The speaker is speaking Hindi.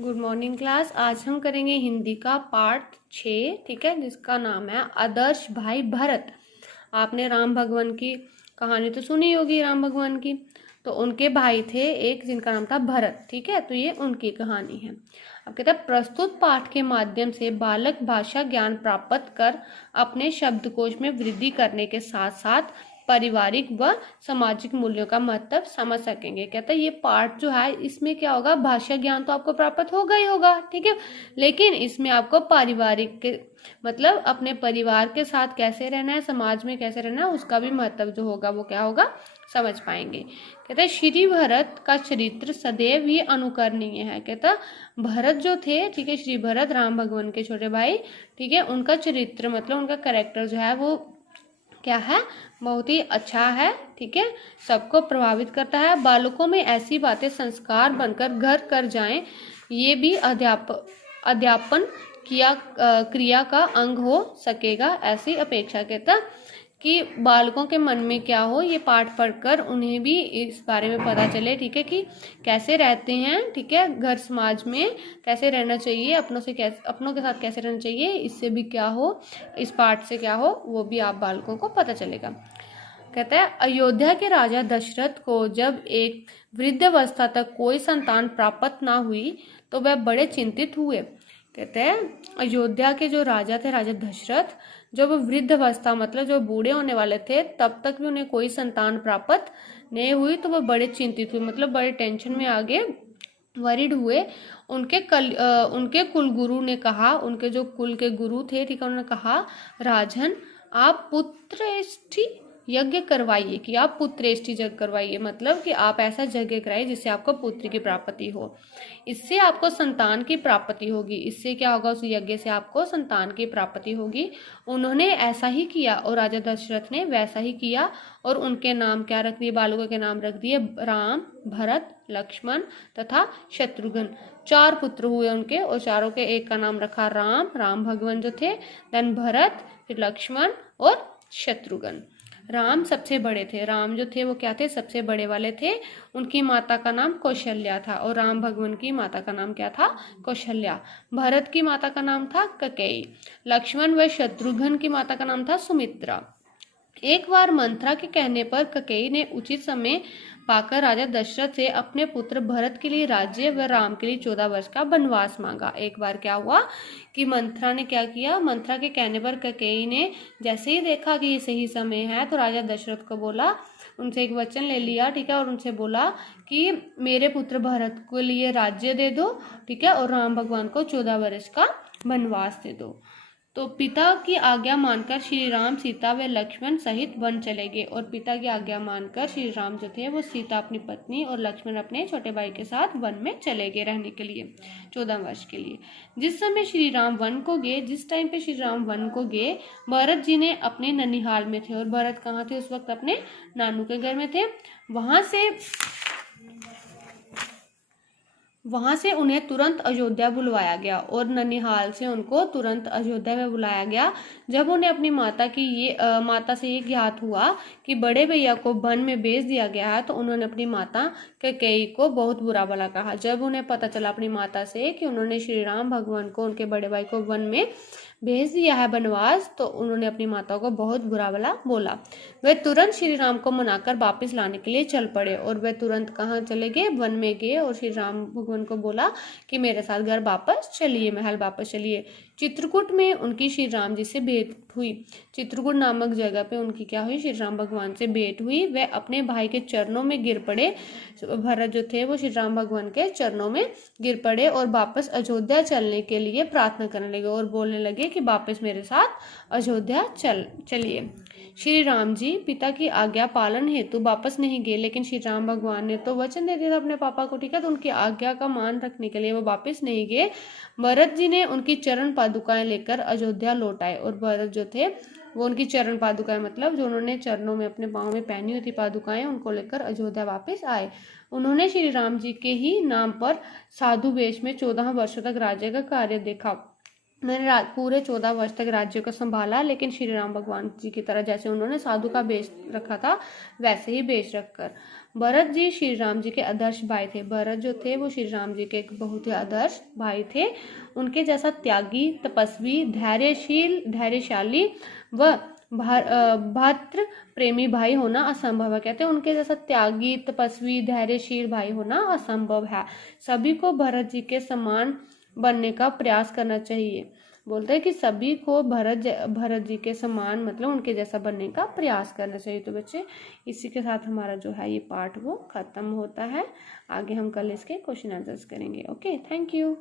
Good morning class. आज हम करेंगे हिंदी का पार्ट 6, ठीक है, जिसका नाम है आदर्श भाई भरत। आपने राम भगवान की कहानी तो सुनी होगी। राम भगवान की तो उनके भाई थे एक, जिनका नाम था भरत, ठीक है। तो ये उनकी कहानी है। अब कहता है, प्रस्तुत पाठ के माध्यम से बालक भाषा ज्ञान प्राप्त कर अपने शब्दकोश में वृद्धि करने के साथ साथ पारिवारिक व सामाजिक मूल्यों का महत्व समझ सकेंगे। कहता है ये पाठ जो है, इसमें क्या होगा, भाषा ज्ञान तो आपको प्राप्त होगा ही होगा, ठीक है, लेकिन इसमें आपको पारिवारिक के मतलब अपने परिवार के साथ कैसे रहना है, समाज में कैसे रहना है, उसका भी महत्व जो होगा वो क्या होगा, समझ पाएंगे। कहता है श्री भरत का चरित्र सदैव ही अनुकरणीय है। कहता भरत जो थे, ठीक है, श्री भरत राम भगवान के छोटे भाई, ठीक है, उनका चरित्र मतलब उनका कैरेक्टर जो है वो क्या है, बहुत ही अच्छा है, ठीक है, सबको प्रभावित करता है। बालकों में ऐसी बातें संस्कार बनकर घर कर जाएं, ये भी अध्यापन क्रिया का अंग हो सकेगा, ऐसी अपेक्षा। कहता कि बालकों के मन में क्या हो, ये पाठ पढ़कर उन्हें भी इस बारे में पता चले, ठीक है, कि कैसे रहते हैं, ठीक है, घर समाज में कैसे रहना चाहिए, अपनों के साथ कैसे रहना चाहिए, इससे भी क्या हो, इस पाठ से क्या हो, वो भी आप बालकों को पता चलेगा। कहता है अयोध्या के राजा दशरथ को जब एक वृद्धावस्था तक कोई संतान प्राप्त ना हुई तो वह बड़े चिंतित हुए। कहते हैं अयोध्या के जो राजा थे, राजा दशरथ, जब वृद्ध अवस्था मतलब जो बूढ़े होने वाले थे, तब तक भी उन्हें कोई संतान प्राप्त नहीं हुई तो वह बड़े चिंतित हुए, मतलब बड़े टेंशन में आगे वरिड हुए। उनके कुल गुरु ने कहा, उनके जो कुल के गुरु थे, ठीक है, उन्होंने कहा राजन आप पुत्रेष्टि यज्ञ करवाइए, कि आप पुत्रेष्टि यज्ञ करवाइए, मतलब कि आप ऐसा यज्ञ कराइए जिससे आपको पुत्र की प्राप्ति हो, इससे आपको संतान की प्राप्ति होगी। इससे क्या होगा, उस यज्ञ से आपको संतान की प्राप्ति होगी। उन्होंने ऐसा ही किया और राजा दशरथ ने वैसा ही किया और उनके नाम क्या रख दिए, बालकों के नाम रख दिए राम, भरत, लक्ष्मण तथा शत्रुघ्न। 4 पुत्र हुए उनके और चारों के एक का नाम रखा राम भगवान जो थे, देन भरत, फिर लक्ष्मण और शत्रुघ्न। राम सबसे बड़े थे, राम जो थे वो क्या थे, सबसे बड़े वाले थे। उनकी माता का नाम कौशल्या था और राम भगवान की माता का नाम क्या था, कौशल्या। भरत की माता का नाम था कैकेयी। लक्ष्मण व शत्रुघ्न की माता का नाम था सुमित्रा। एक बार मंथरा के कहने पर कैकेयी ने उचित समय पाकर राजा दशरथ से अपने पुत्र भरत के लिए राज्य व राम के लिए 14 वर्ष का वनवास मांगा। एक बार क्या हुआ कि मंथरा ने क्या किया, मंथरा के कहने पर कैकेयी ने जैसे ही देखा कि ये सही समय है तो राजा दशरथ को बोला, उनसे एक वचन ले लिया, ठीक है, और उनसे बोला कि मेरे पुत्र भरत के लिए राज्य दे दो, ठीक है, और राम भगवान को 14 वर्ष का वनवास दे दो। तो पिता की आज्ञा मानकर श्री राम सीता व लक्ष्मण सहित वन चले गए और पिता की आज्ञा मानकर श्री राम जो थे वो सीता अपनी पत्नी और लक्ष्मण अपने छोटे भाई के साथ वन में चले गए रहने के लिए 14 वर्ष के लिए। जिस समय श्री राम वन को गए, जिस टाइम पे श्री राम वन को गए, भरत जी ने अपने ननिहाल में थे और भरत कहाँ थे उस वक्त, अपने नानू के घर में थे। वहां से उन्हें तुरंत अयोध्या बुलवाया गया और ननिहाल से उनको तुरंत अयोध्या में बुलाया गया। जब उन्हें अपनी माता से ये ज्ञात हुआ कि बड़े भैया को वन में भेज दिया गया है तो उन्होंने अपनी माता कैकेयी को बहुत बुरा भला कहा। जब उन्हें पता चला अपनी माता से कि उन्होंने श्री राम भगवान को, उनके बड़े भाई को वन में भेज दिया है वनवास, तो उन्होंने अपनी माता को बहुत बुरा भला बोला। वे तुरंत श्री राम को मनाकर वापस लाने के लिए चल पड़े और वे तुरंत कहाँ चले गए, वन में गए और श्री राम भगवान को बोला कि मेरे साथ घर वापस चलिए, महल वापस चलिए। चित्रकूट में उनकी श्री राम जी से भेंट हुई। चित्रकूट नामक जगह पे उनकी क्या हुई, श्री राम भगवान से भेंट हुई। वे अपने भाई के चरणों में गिर पड़े। भरत जो थे वो श्री राम भगवान के चरणों में गिर पड़े और वापस अयोध्या चलने के लिए प्रार्थना करने लगे और बोलने लगे कि वापस मेरे साथ अयोध्या चलिए। श्री राम जी पिता की आज्ञा पालन हेतु वापस नहीं गए, लेकिन श्री राम भगवान ने तो वचन दे दिया था अपने पापा को, ठीक है, तो उनकी आज्ञा का मान रखने के लिए वो वापस नहीं गए। भरत जी ने उनकी चरण पादुकाएं लेकर अयोध्या लौट आए और भरत जो थे वो उनकी चरण पादुकाएं मतलब जो उन्होंने चरणों में अपने पाँव में पहनी हुई थी पादुकाएं, उनको लेकर अयोध्या वापस आए। उन्होंने श्री राम जी के ही नाम पर साधु वेश में 14 वर्षों तक राज्य का कार्य देखा। उन्होंने पूरे 14 वर्ष तक राज्य को संभाला, लेकिन श्री राम भगवान जी की तरह जैसे उन्होंने साधु का वेश रखा था वैसे ही वेश रखकर। भरत जी श्री राम जी के आदर्श भाई थे। भरत जो थे वो श्री राम जी के एक बहुत ही आदर्श भाई थे। उनके जैसा त्यागी, तपस्वी, धैर्यशाली व भद्र प्रेमी भाई होना असंभव है। कहते हैं उनके जैसा त्यागी, तपस्वी, धैर्यशील भाई होना असंभव है। सभी को भरत जी के समान बनने का प्रयास करना चाहिए। बोलते हैं कि सभी को भरत जी के समान मतलब उनके जैसा बनने का प्रयास करना चाहिए। तो बच्चे इसी के साथ हमारा जो है ये पार्ट वो खत्म होता है। आगे हम कल इसके क्वेश्चन आंसर्स करेंगे। Okay, thank you.